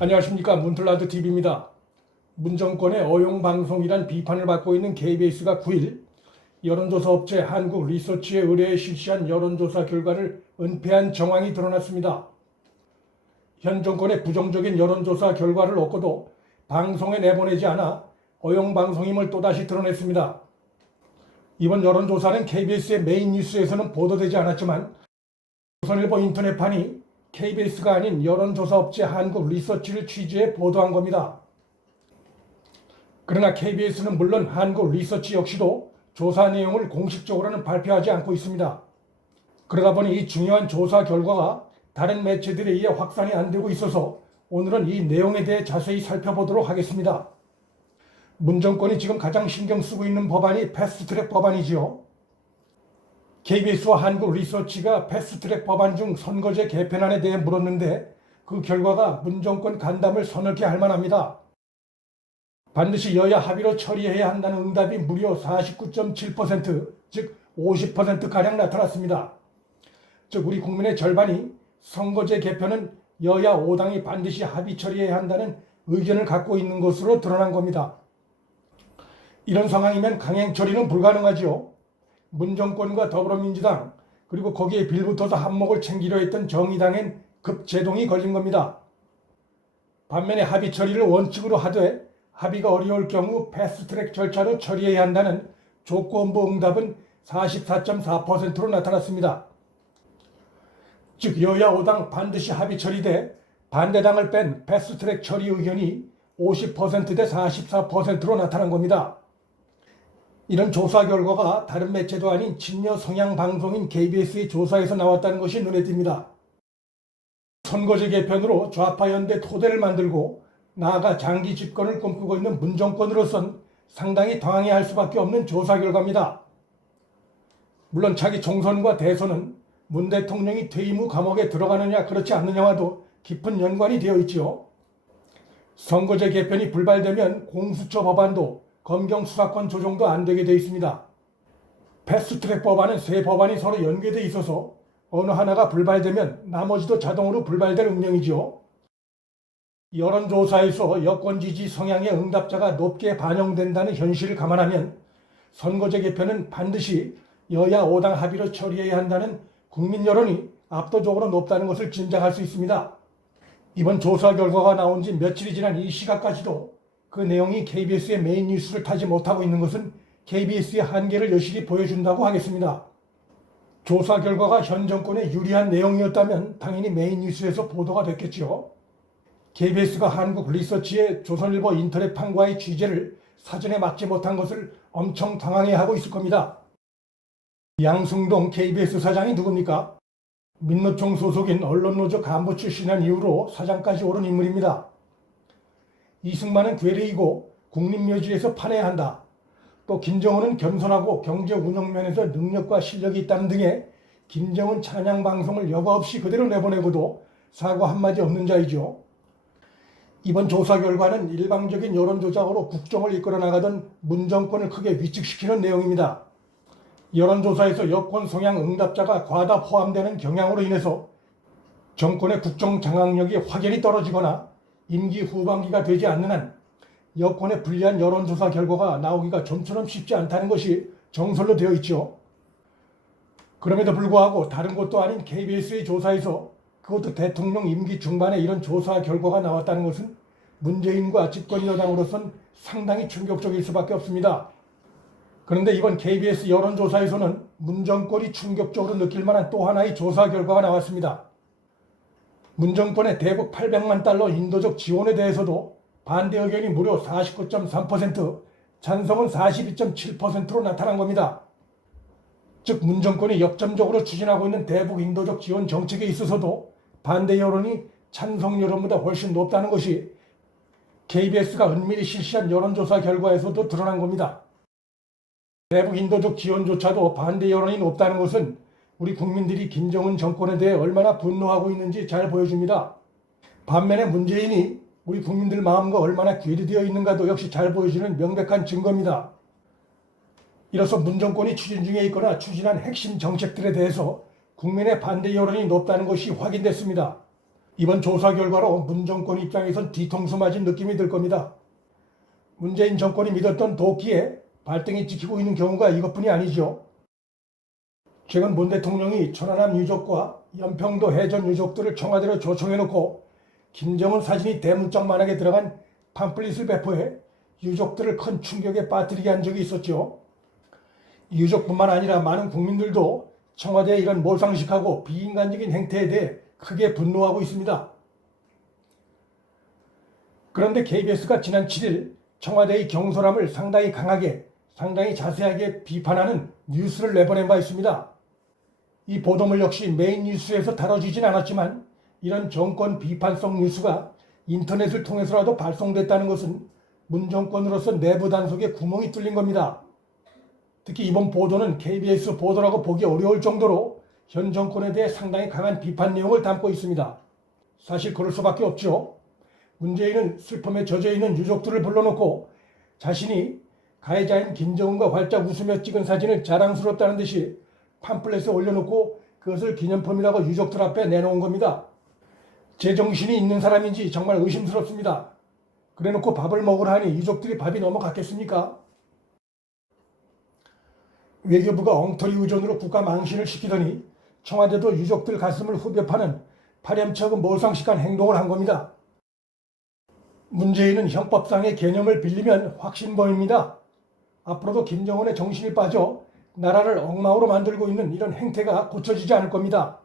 안녕하십니까. 문틀라드TV입니다. 문정권의 어용방송이란 비판을 받고 있는 KBS가 9일 여론조사 업체 한국리서치에 의뢰해 실시한 여론조사 결과를 은폐한 정황이 드러났습니다. 현 정권의 부정적인 여론조사 결과를 얻고도 방송에 내보내지 않아 어용방송임을 또다시 드러냈습니다. 이번 여론조사는 KBS의 메인 뉴스에서는 보도되지 않았지만 조선일보 인터넷판이 KBS가 아닌 여론조사 업체 한국리서치를 취재해 보도한 겁니다. 그러나 KBS는 물론 한국리서치 역시도 조사 내용을 공식적으로는 발표하지 않고 있습니다. 그러다 보니 이 중요한 조사 결과가 다른 매체들에 의해 확산이 안 되고 있어서 오늘은 이 내용에 대해 자세히 살펴보도록 하겠습니다. 문정권이 지금 가장 신경 쓰고 있는 법안이 패스트트랙 법안이지요. KBS와 한국리서치가 패스트트랙 법안 중 선거제 개편안에 대해 물었는데 그 결과가 문정권 간담을 서늘케 할 만합니다. 반드시 여야 합의로 처리해야 한다는 응답이 무려 49.7%, 즉 50%가량 나타났습니다. 즉 우리 국민의 절반이 선거제 개편은 여야 5당이 반드시 합의 처리해야 한다는 의견을 갖고 있는 것으로 드러난 겁니다. 이런 상황이면 강행 처리는 불가능하지요. 문정권과 더불어민주당 그리고 거기에 빌붙어서 한몫을 챙기려 했던 정의당엔 급제동이 걸린 겁니다. 반면에 합의 처리를 원칙으로 하되 합의가 어려울 경우 패스트트랙 절차로 처리해야 한다는 조건부 응답은 44.4%로 나타났습니다. 즉 여야 5당 반드시 합의 처리돼 반대당을 뺀 패스트트랙 처리 의견이 50%대 44%로 나타난 겁니다. 이런 조사 결과가 다른 매체도 아닌 친여 성향 방송인 KBS의 조사에서 나왔다는 것이 눈에 띕니다. 선거제 개편으로 좌파 연대 토대를 만들고 나아가 장기 집권을 꿈꾸고 있는 문정권으로선 상당히 당황해할 수밖에 없는 조사 결과입니다. 물론 차기 총선과 대선은 문 대통령이 퇴임 후 감옥에 들어가느냐 그렇지 않느냐와도 깊은 연관이 되어 있지요. 선거제 개편이 불발되면 공수처 법안도 검경 수사권 조정도 안 되게 되어 있습니다. 패스트트랙 법안은 세 법안이 서로 연계되어 있어서 어느 하나가 불발되면 나머지도 자동으로 불발될 운명이지요. 여론조사에서 여권 지지 성향의 응답자가 높게 반영된다는 현실을 감안하면 선거제 개편은 반드시 여야 5당 합의로 처리해야 한다는 국민 여론이 압도적으로 높다는 것을 짐작할 수 있습니다. 이번 조사 결과가 나온 지 며칠이 지난 이 시각까지도 그 내용이 KBS의 메인 뉴스를 타지 못하고 있는 것은 KBS의 한계를 여실히 보여준다고 하겠습니다. 조사 결과가 현 정권에 유리한 내용이었다면 당연히 메인 뉴스에서 보도가 됐겠지요. KBS가 한국리서치의 조선일보 인터넷판과의 취재를 사전에 막지 못한 것을 엄청 당황해하고 있을 겁니다. 양승동 KBS 사장이 누굽니까? 민노총 소속인 언론노조 간부 출신한 이후로 사장까지 오른 인물입니다. 이승만은 괴뢰이고 국립묘지에서 판해야 한다. 또 김정은은 겸손하고 경제 운영 면에서 능력과 실력이 있다는 등의 김정은 찬양 방송을 여과 없이 그대로 내보내고도 사과 한마디 없는 자이죠. 이번 조사 결과는 일방적인 여론조작으로 국정을 이끌어 나가던 문정권을 크게 위축시키는 내용입니다. 여론조사에서 여권 성향 응답자가 과다 포함되는 경향으로 인해서 정권의 국정 장악력이 확연히 떨어지거나 임기 후반기가 되지 않는 한 여권에 불리한 여론조사 결과가 나오기가 좀처럼 쉽지 않다는 것이 정설로 되어 있죠. 그럼에도 불구하고 다른 곳도 아닌 KBS의 조사에서 그것도 대통령 임기 중반에 이런 조사 결과가 나왔다는 것은 문재인과 집권 여당으로선 상당히 충격적일 수밖에 없습니다. 그런데 이번 KBS 여론조사에서는 문정권이 충격적으로 느낄 만한 또 하나의 조사 결과가 나왔습니다. 문정권의 대북 800만 달러 인도적 지원에 대해서도 반대 의견이 무려 49.3%, 찬성은 42.7%로 나타난 겁니다. 즉 문정권이 역점적으로 추진하고 있는 대북 인도적 지원 정책에 있어서도 반대 여론이 찬성 여론보다 훨씬 높다는 것이 KBS가 은밀히 실시한 여론조사 결과에서도 드러난 겁니다. 대북 인도적 지원조차도 반대 여론이 높다는 것은 우리 국민들이 김정은 정권에 대해 얼마나 분노하고 있는지 잘 보여줍니다. 반면에 문재인이 우리 국민들 마음과 얼마나 괴리되어 있는가도 역시 잘 보여주는 명백한 증거입니다. 이로써 문정권이 추진 중에 있거나 추진한 핵심 정책들에 대해서 국민의 반대 여론이 높다는 것이 확인됐습니다. 이번 조사 결과로 문 정권 입장에선 뒤통수 맞은 느낌이 들 겁니다. 문재인 정권이 믿었던 도끼에 발등이 찍히고 있는 경우가 이것뿐이 아니죠. 최근 문 대통령이 천안함 유족과 연평도 해전 유족들을 청와대로 초청해놓고 김정은 사진이 대문짝만하게 들어간 팜플릿을 배포해 유족들을 큰 충격에 빠뜨리게 한 적이 있었죠. 유족뿐만 아니라 많은 국민들도 청와대의 이런 몰상식하고 비인간적인 행태에 대해 크게 분노하고 있습니다. 그런데 KBS가 지난 7일 청와대의 경솔함을 상당히 강하게, 상당히 자세하게 비판하는 뉴스를 내보낸 바 있습니다. 이 보도물 역시 메인 뉴스에서 다뤄지진 않았지만 이런 정권 비판성 뉴스가 인터넷을 통해서라도 발송됐다는 것은 문 정권으로서 내부 단속에 구멍이 뚫린 겁니다. 특히 이번 보도는 KBS 보도라고 보기 어려울 정도로 현 정권에 대해 상당히 강한 비판 내용을 담고 있습니다. 사실 그럴 수밖에 없죠. 문재인은 슬픔에 젖어있는 유족들을 불러놓고 자신이 가해자인 김정은과 활짝 웃으며 찍은 사진을 자랑스럽다는 듯이 팜플렛에 올려놓고 그것을 기념품이라고 유족들 앞에 내놓은 겁니다. 제정신이 있는 사람인지 정말 의심스럽습니다. 그래놓고 밥을 먹으라 하니 유족들이 밥이 넘어갔겠습니까? 외교부가 엉터리 의존으로 국가 망신을 시키더니 청와대도 유족들 가슴을 후벼 파는 파렴치하고 몰상식한 행동을 한 겁니다. 문재인은 형법상의 개념을 빌리면 확신범입니다. 앞으로도 김정은의 정신이 빠져 나라를 엉망으로 만들고 있는 이런 행태가 고쳐지지 않을 겁니다.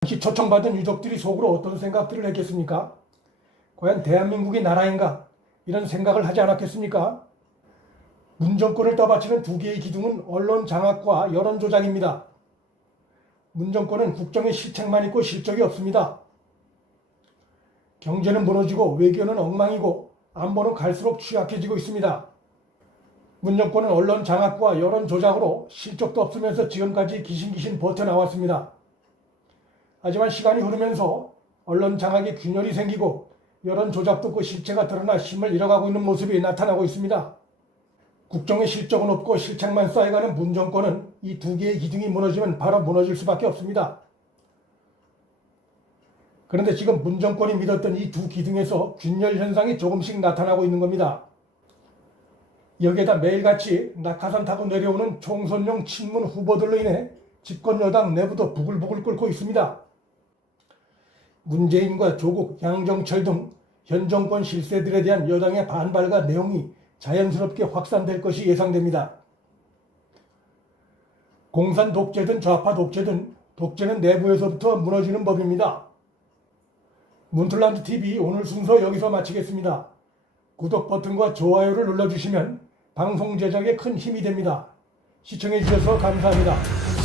당시 초청받은 유족들이 속으로 어떤 생각들을 했겠습니까? 과연 대한민국이 나라인가? 이런 생각을 하지 않았겠습니까? 문 정권을 떠받치는 두 개의 기둥은 언론 장악과 여론 조작입니다. 문 정권은 국정의 실책만 있고 실적이 없습니다. 경제는 무너지고 외교는 엉망이고 안보는 갈수록 취약해지고 있습니다. 문 정권은 언론 장악과 여론 조작으로 실적도 없으면서 지금까지 기신기신 버텨나왔습니다. 하지만 시간이 흐르면서 언론 장악에 균열이 생기고 여론 조작도 그 실체가 드러나 힘을 잃어가고 있는 모습이 나타나고 있습니다. 국정의 실적은 없고 실책만 쌓여가는 문 정권은 이 두 개의 기둥이 무너지면 바로 무너질 수밖에 없습니다. 그런데 지금 문 정권이 믿었던 이 두 기둥에서 균열 현상이 조금씩 나타나고 있는 겁니다. 여기에다 매일같이 낙하산 타고 내려오는 총선용 친문 후보들로 인해 집권 여당 내부도 부글부글 끓고 있습니다. 문재인과 조국, 양정철 등 현 정권 실세들에 대한 여당의 반발과 내용이 자연스럽게 확산될 것이 예상됩니다. 공산 독재든 좌파 독재든 독재는 내부에서부터 무너지는 법입니다. 문틀란드TV 오늘 순서 여기서 마치겠습니다. 구독 버튼과 좋아요를 눌러주시면 방송 제작에 큰 힘이 됩니다. 시청해주셔서 감사합니다.